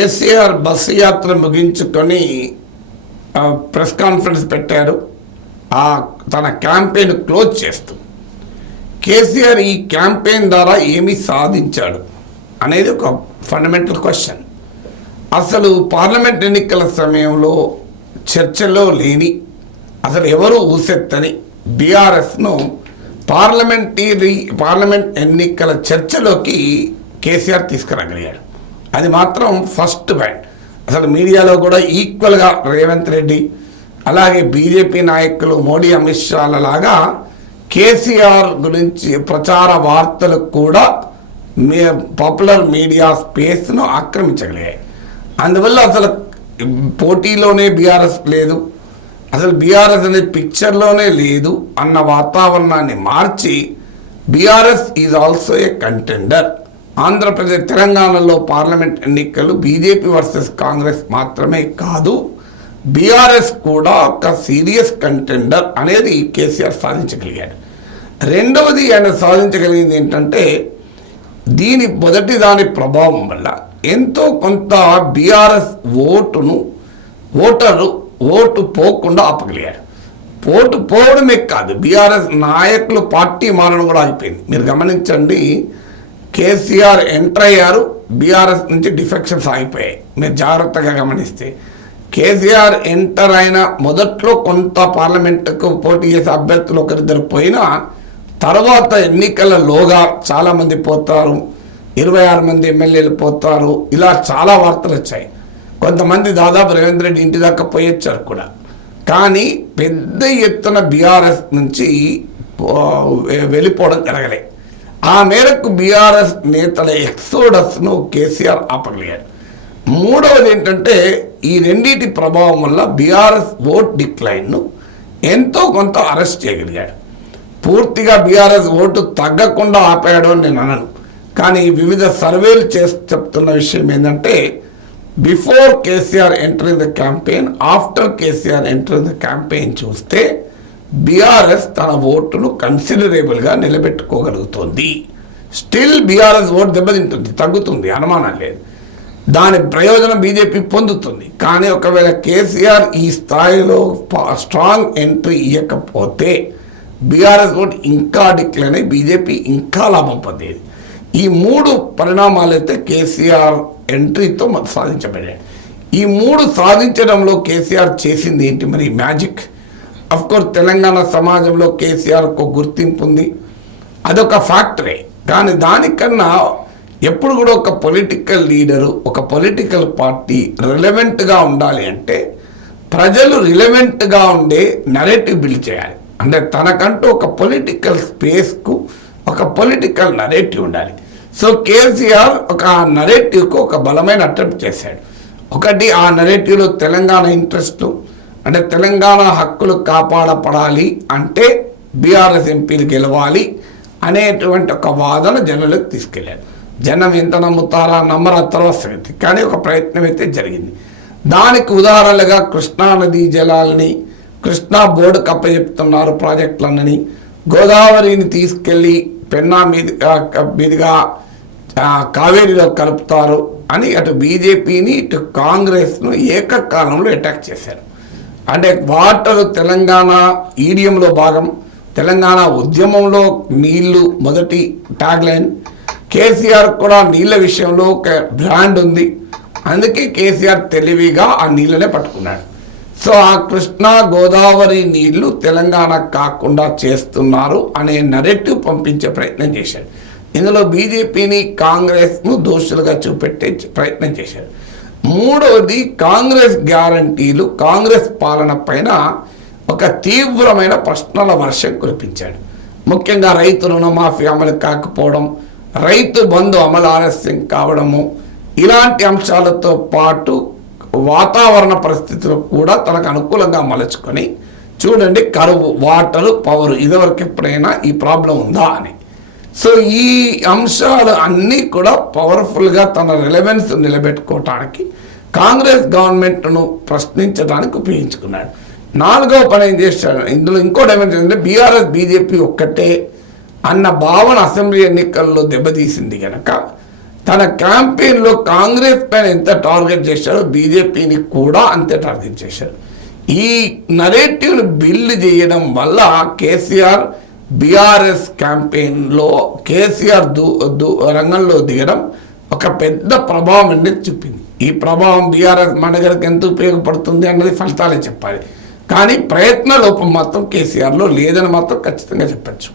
KCR bus యాత్ర ముగించుకొని press conference పెట్టారు. ఆ తన క్యాంపెయిన్ క్లోజ్ చేస్తూ. కేసీఆర్ ఈ క్యాంపెయిన్ ద్వారా ఏమి సాధించాడు అనేది ఒక ఫండమెంటల్ క్వశ్చన్. అసలు పార్లమెంట్ ఎన్నికల సమయంలో చర్చలో లేని అసలు ఎవరు ఊసెత్తని బీఆర్ఎస్ను పార్లమెంటరీ పార్లమెంట్ ఎన్నికల చర్చలోకి కేసీఆర్ తీసుకురాగలిగాడు. అది మాత్రం ఫస్ట్ బ్యాండ్ అసలు మీడియాలో కూడా ఈక్వల్గా రేవంత్ రెడ్డి అలాగే బీజేపీ నాయకులు మోడీ అమిత్ షాల లాగా కేసీఆర్ గురించి ప్రచార వార్తలు కూడా మీ పాపులర్ మీడియా స్పేస్ను ఆక్రమించగలిగాయి. అందువల్ల అసలు పోటీలోనే బీఆర్ఎస్ లేదు అసలు బీఆర్ఎస్ అనే పిక్చర్లోనే లేదు అన్న వాతావరణాన్ని మార్చి BRS is also a contender Andhra Pradesh తెలంగాణలో పార్లమెంట్ ఎన్నికలు బీజేపీ వర్సెస్ కాంగ్రెస్ మాత్రమే కాదు బీఆర్ఎస్ కూడా ఒక సీరియస్ కంటెండర్ అనేది కేసీఆర్ సాధించగలిగాడు. రెండవది ఆయన సాధించగలిగింది ఏంటంటే దీని మొదటి దాని ప్రభావం వల్ల ఎంతో కొంత బీఆర్ఎస్ ఓటును ఓటరు ఓటు పోకుండా ఆపగలిగాడు. ఓటు పోవడమే కాదు బీఆర్ఎస్ నాయకులు పార్టీ మారడం కూడా అయిపోయింది మీరు గమనించండి కేసీఆర్ ఎంటర్ అయ్యారు బీఆర్ఎస్ నుంచి డిఫెక్షన్స్ ఆగిపోయాయి. మీరు జాగ్రత్తగా గమనిస్తే కేసీఆర్ ఎంటర్ అయిన మొదట్లో కొంత పార్లమెంటుకు పోటీ చేసే అభ్యర్థులు ఒకరిద్దరు పోయినా తర్వాత ఎన్నికలలోగా చాలామంది పోతారు ఇరవై ఆరు మంది ఎమ్మెల్యేలు పోతారు ఇలా చాలా వార్తలు వచ్చాయి. కొంతమంది దాదాపు రేవంత్ రెడ్డి ఇంటి దాకా పోయొచ్చారు కూడా. కానీ పెద్ద ఎత్తున బీఆర్ఎస్ నుంచి వెళ్ళిపోవడం జరగలేదు ఆ మేరకు బీఆర్ఎస్ నేతల ఎక్సోడస్ను కేసీఆర్ ఆపగలిగారు. మూడవది ఏంటంటే ఈ రెండింటి ప్రభావం వల్ల బీఆర్ఎస్ ఓట్ డిక్లైన్ను ఎంతో కొంత అరెస్ట్ చేయగలిగాడు. పూర్తిగా బీఆర్ఎస్ ఓటు తగ్గకుండా ఆపాడు అని నేను అనను. కానీ వివిధ సర్వేలు చేసి చెప్తున్న విషయం ఏంటంటే before KCR enter in the campaign after KCR enter in the campaign చూస్తే బీఆర్ఎస్ తన ఓటును కన్సిడరబుల్గా నిలబెట్టుకోగలుగుతోంది. స్టిల్ బీఆర్ఎస్ ఓటు దెబ్బతింటుంది తగ్గుతుంది అనుమానం లేదు. దాని ప్రయోజనం బీజేపీ పొందుతుంది. కానీ ఒకవేళ కేసీఆర్ ఈ స్థాయిలో స్ట్రాంగ్ ఎంట్రీ ఇవ్వకపోతే బీఆర్ఎస్ ఓటు ఇంకా డిక్లైన్ అయి బీజేపీ ఇంకా లాభం పొందేది. ఈ మూడు పరిణామాలైతే కేసీఆర్ ఎంట్రీతో సాధించబడ్డాయి. ఈ మూడు సాధించడంలో కేసీఆర్ చేసింది ఏంటి మరి మ్యాజిక్ కోర్స్ తెలంగాణ సమాజంలో కేసీఆర్ ఒక గుర్తింపు ఉంది. అదొక ఫ్యాక్టరీ. కానీ దానికన్నా ఎప్పుడు కూడా ఒక పొలిటికల్ లీడరు ఒక పొలిటికల్ పార్టీ రిలవెంట్గా ఉండాలి అంటే ప్రజలు రిలవెంట్గా ఉండే నరేటివ్ బిల్డ్ చేయాలి. అంటే తనకంటూ ఒక పొలిటికల్ స్పేస్కు ఒక పొలిటికల్ నరేటివ్ ఉండాలి. సో కేసీఆర్ ఒక నరేటివ్కు ఒక బలమైన అటెంప్ట్ చేశాడు. ఒకటి ఆ నరేటివ్లో తెలంగాణ ఇంట్రెస్ట్ అంటే తెలంగాణ హక్కులు కాపాడపడాలి అంటే బీఆర్ఎస్ ఎంపీలు గెలవాలి అనేటువంటి ఒక వాదన జనులకు తీసుకెళ్ళారు జనం ఎంత నమ్ముతారా నమ్మరా తర్వాత కానీ ఒక ప్రయత్నం అయితే జరిగింది. దానికి ఉదాహరణలుగా కృష్ణా నదీ జలాలని కృష్ణా బోర్డు కప్పచెప్తున్నారు ప్రాజెక్టులన్నని గోదావరిని తీసుకెళ్ళి పెన్నా మీది మీదుగా కావేరీలో కలుపుతారు అని అటు బీజేపీని ఇటు కాంగ్రెస్ను ఏకకాలంలో అటాక్ చేశారు. అంటే వాటర్ తెలంగాణ ఈడియంలో భాగం తెలంగాణ ఉద్యమంలో నీళ్ళు మొదటి ట్యాగ్ లైన్ కేసీఆర్ కూడా నీళ్ళ విషయంలో ఒక బ్రాండ్ ఉంది. అందుకే కేసీఆర్ తెలివిగా ఆ నీళ్ళనే పట్టుకున్నాడు. సో ఆ కృష్ణా గోదావరి నీళ్ళు తెలంగాణ కాకుండా చేస్తున్నారు అనే నరేటివ్ పంపించే ప్రయత్నం చేశాడు. ఇందులో బీజేపీని కాంగ్రెస్ను దోషులుగా చూపెట్టే ప్రయత్నం చేశాడు. మూడవది కాంగ్రెస్ గ్యారంటీలు కాంగ్రెస్ పాలన పైన ఒక తీవ్రమైన ప్రశ్నల వర్షం కురిపించాడు. ముఖ్యంగా రైతు రుణమాఫీ అమలు కాకపోవడం రైతు బంధు అమలు ఆలస్యం కావడము ఇలాంటి అంశాలతో పాటు వాతావరణ పరిస్థితులు కూడా తనకు అనుకూలంగా మలుచుకొని చూడండి కరువు వాటరు పవర్ ఇదివరకు ఎప్పుడైనా ఈ ప్రాబ్లం ఉందా అని. సో ఈ అంశాలు అన్నీ కూడా పవర్ఫుల్గా తన రిలవెన్స్ నిలబెట్టుకోవటానికి కాంగ్రెస్ గవర్నమెంట్ను ప్రశ్నించడానికి ఉపయోగించుకున్నాడు. నాలుగవ పని ఏం చేశాడు? ఇందులో ఇంకో డైమెన్షన్ ఏంటంటే బీఆర్ఎస్ బీజేపీ ఒక్కటే అన్న భావన అసెంబ్లీ ఎన్నికల్లో దెబ్బతీసింది కనుక తన క్యాంపెయిన్లో కాంగ్రెస్ పైన ఎంత టార్గెట్ చేశారో బీజేపీని కూడా అంతే టార్గెట్ చేశారు ఈ నరేటివ్ని బిల్డ్ చేయడం వల్ల కేసీఆర్ బీఆర్ఎస్ క్యాంపెయిన్లో కేసీఆర్ దూ రంగంలో దిగడం ఒక పెద్ద ప్రభావం అనేది చూపింది. ఈ ప్రభావం బీఆర్ఎస్ మనగరికి ఎంత ఉపయోగపడుతుంది అన్నది ఫలితాలే చెప్పాలి. కానీ ప్రయత్న లోపం మాత్రం కేసీఆర్లో లేదని మాత్రం ఖచ్చితంగా చెప్పచ్చు.